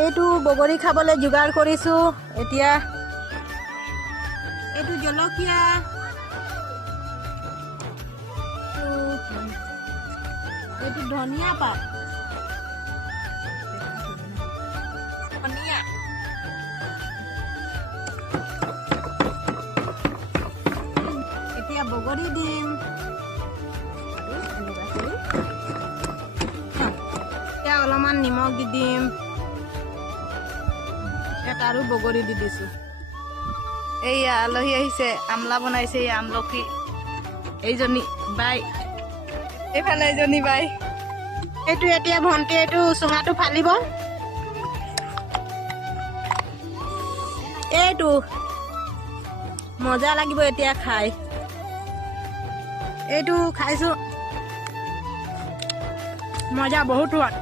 এইটো বগৰী খাবলৈ যোগাৰ কৰিছোঁ এতিয়া। এইটো জলকীয়া, এইটো ধনিয়া পাত, ধনিয়া, এতিয়া বগৰী দিম। এতিয়া অলপমান নিমখ দি দিম। ইয়াত আৰু বগৰী দি দিছোঁ। এইয়া আলহী আহিছে, আমলা বনাইছে, এই আমলখি। এইজনী বাই, এইফালে এজনী বাই। এইটো এতিয়া ভণ্টি এইটো চুঙাটো ফালিব। এইটো মজা লাগিব এতিয়া খাই। এইটো খাইছোঁ, মজা বহুত সোৱাদ।